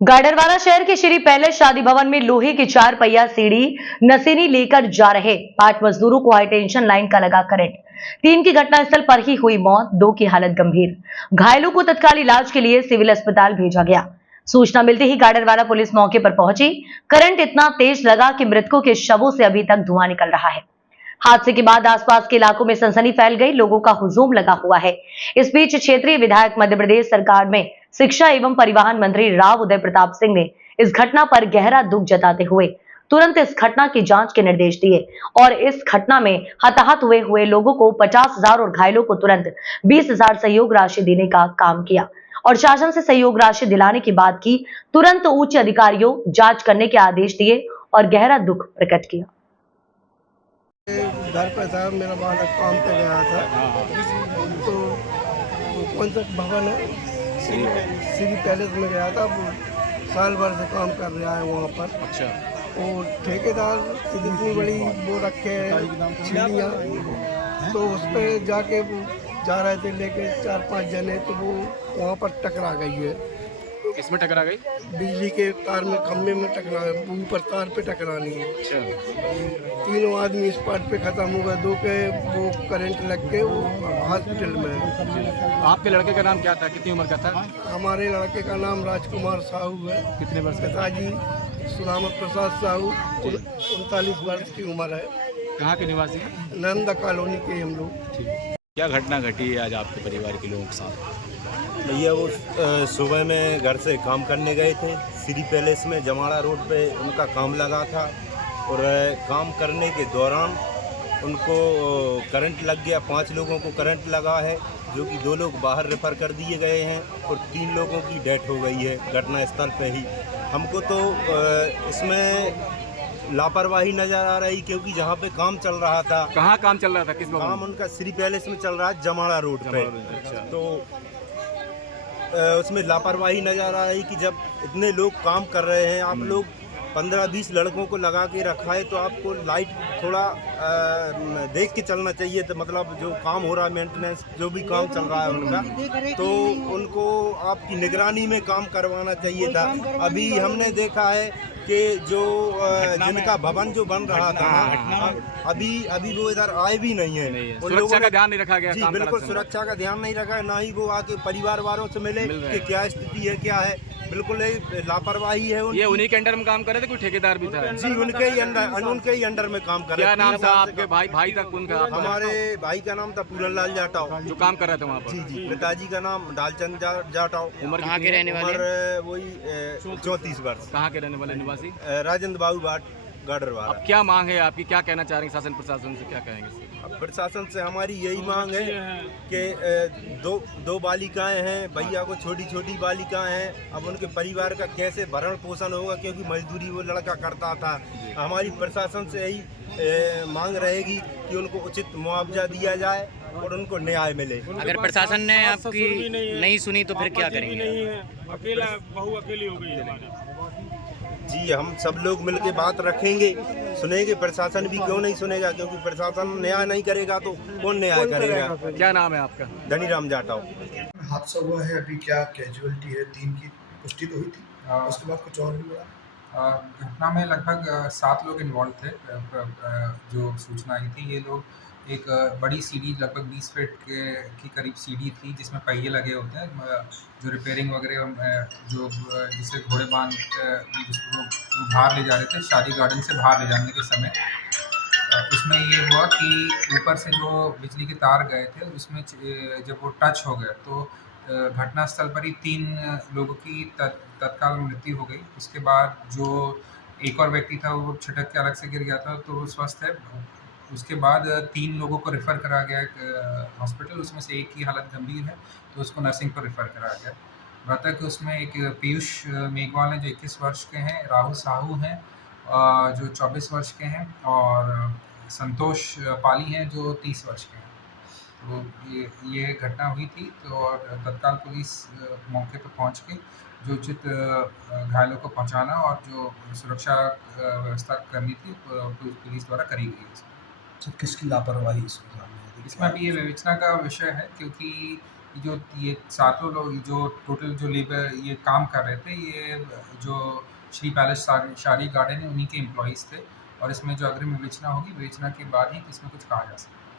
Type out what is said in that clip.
गाडरवारा शहर के श्री पैलेस शादी भवन में लोहे की 4 पहिया सीढ़ी नसीनी लेकर जा रहे 8 मजदूरों को हाई टेंशन लाइन का लगा करंट। 3 की घटनास्थल पर ही हुई मौत, 2 की हालत गंभीर। घायलों को तत्काल इलाज के लिए सिविल अस्पताल भेजा गया। सूचना मिलते ही गाडरवारा पुलिस मौके पर पहुंची। करंट इतना तेज लगा कि मृतकों के शवों से अभी तक धुआं निकल रहा है। हादसे के बाद आसपास के इलाकों में सनसनी फैल गई, लोगों का हुजूम लगा हुआ है। इस बीच क्षेत्रीय विधायक मध्य प्रदेश सरकार में शिक्षा एवं परिवहन मंत्री राव उदय प्रताप सिंह ने इस घटना पर गहरा दुख जताते हुए तुरंत इस घटना की जांच के निर्देश दिए और इस घटना में हताहत हुए लोगों को 50,000 और घायलों को तुरंत 20,000 सहयोग राशि देने का काम किया और शासन से सहयोग राशि दिलाने की बात की। तुरंत उच्च अधिकारियों जांच करने के आदेश दिए और गहरा दुख प्रकट किया। घर पे था, मेरा बालक काम पे गया था तो कौन सा भवन है, श्री पैलेस में गया था। वो साल भर से काम कर रहा है वहाँ पर। अच्छा। और ठेकेदार इतनी बड़ी वो रखे हैं सीढ़ियाँ, तो उस पर जाके वो जा रहे थे लेके 4-5 जने, तो वो वहाँ पर टकरा गई है। किसमें टकरा गई? बिजली के तार में, खम्भे में टकरा, ऊपर तार पे टकरानी है। अच्छा। 3 आदमी स्पॉट पे खत्म हो गए, 2 के वो करंट लग के वो हॉस्पिटल में है। आपके लड़के का नाम क्या था, कितनी उम्र का था? हमारे लड़के का नाम राजकुमार साहू है। कितने वर्ष का? पिताजी सुदामा प्रसाद साहू, 39 वर्ष की उम्र है। कहाँ के निवासी हैं? नंदा कॉलोनी के हम लोग। क्या घटना घटी है आज आपके परिवार के लोगों के साथ? भैया वो सुबह में घर से काम करने गए थे श्री पैलेस में, जमाड़ा रोड पे उनका काम लगा था और काम करने के दौरान उनको करंट लग गया। 5 लोगों को करंट लगा है, जो कि 2 लोग बाहर रेफर कर दिए गए हैं और 3 लोगों की डेथ हो गई है घटना स्थल पे ही। हमको तो इसमें लापरवाही नज़र आ रही, क्योंकि जहाँ पे काम चल रहा था। कहाँ काम चल रहा था? किस भवन? काम उनका श्री पैलेस में चल रहा है, जमाड़ा रोड पे। अच्छा। तो उसमें लापरवाही नज़र आ रही कि जब इतने लोग काम कर रहे हैं, आप लोग 15-20 लड़कों को लगा के रखा है, तो आपको लाइट थोड़ा देख के चलना चाहिए। तो मतलब जो काम हो रहा है, मेंटेनेंस जो भी काम चल रहा है उनका, तो उनको आपकी निगरानी में काम करवाना चाहिए था। अभी हमने देखा है कि जो जिनका भवन जो बन रहा था ना, अभी वो इधर आए भी नहीं है। सुरक्षा का ध्यान नहीं रखा गया? जी बिल्कुल, सुरक्षा का ध्यान नहीं रखा है, ना ही वो आके परिवार वालों से मिले कि क्या स्थिति है, क्या है। बिल्कुल लापरवाही है उनकी। ये उन्हीं के अंडर में काम कर रहे थे? कोई ठेकेदार भी था? जी उनके ही अंडर में काम कर रहे थे। क्या नाम था आपके भाई तक उनका? हमारे भाई का नाम था पूरन लाल जाटाव, जो काम कर रहे थे वहाँ पर। जी। पिताजी का नाम डालचंद जाटाव। उम्र कहाँ के रहने वाले? उम्र वही 34 वर्ष। कहाँ के रहने वाले निवासी? राजेंद्र बाबू बाट, गाडरवारा। अब क्या मांग है आपकी, क्या कहना चाह रहे हैं? शासन प्रशासन से क्या कहेंगे? अब प्रशासन से हमारी यही मांग है कि दो बालिकाएं हैं, भैया को छोटी बालिकाएं हैं। अब उनके परिवार का कैसे भरण पोषण होगा, क्योंकि मजदूरी वो लड़का करता था। हमारी प्रशासन से यही मांग रहेगी कि उनको उचित मुआवजा दिया जाए और उनको न्याय मिले। अगर प्रशासन ने आपकी नहीं सुनी तो फिर क्या करेंगे? अकेला बहू अकेली हो गई हमारी। जी हम सब लोग मिलके बात रखेंगे, सुनेंगे। प्रशासन भी क्यों नहीं सुनेगा, क्योंकि प्रशासन न्याय नहीं करेगा तो कौन न्याय करेगा। क्या नाम है आपका? धनीराम जाटाव। हादसा हुआ है, अभी क्या कैजुअलिटी है? 3 की पुष्टि तो हुई थी, उसके बाद कुछ और भी हुआ? घटना में लगभग 7 लोग इन्वॉल्व थे। जो सूचना आई थी, ये लोग एक बड़ी सीढ़ी, लगभग 20 फीट की करीब सीढ़ी थी, जिसमें पहिए लगे होते हैं, जो रिपेयरिंग वगैरह, जो जिसे घोड़े बांध जिसको वो बाहर ले जा रहे थे, शादी गार्डन से बाहर ले जाने के समय उसमें ये हुआ कि ऊपर से जो बिजली के तार गए थे, उसमें जब वो टच हो गया तो घटनास्थल पर ही 3 लोगों की तत्काल मृत्यु हो गई। उसके बाद जो एक और व्यक्ति था, वो छिटक के अलग से गिर गया था, तो वो स्वस्थ है। उसके बाद 3 लोगों को रेफ़र करा गया एक हॉस्पिटल, उसमें से एक की हालत गंभीर है, तो उसको नर्सिंग पर रेफ़र करा गया। मृतक उसमें एक पीयूष मेघवाल हैं, जो 21 वर्ष के हैं, राहुल साहू हैं जो 24 वर्ष के हैं, और संतोष पाली हैं जो 30 वर्ष के हैं। तो ये घटना हुई थी, तो और तत्काल पुलिस मौके पर पहुंच के जो उचित घायलों को पहुंचाना और जो सुरक्षा व्यवस्था करनी थी पुलिस द्वारा करी गई है। तो किसकी लापरवाही इसमें सामने आई? इसमें अभी ये विवेचना का विषय है, क्योंकि ये सातों लोग जो टोटल जो लेबर ये काम कर रहे थे, ये जो श्री पैलेस शादी गार्डन है उन्हीं के एम्प्लॉयज़ थे, और इसमें जो अग्रिम विवेचना होगी, विवेचना के बाद ही इसमें कुछ कहा जा सकता है।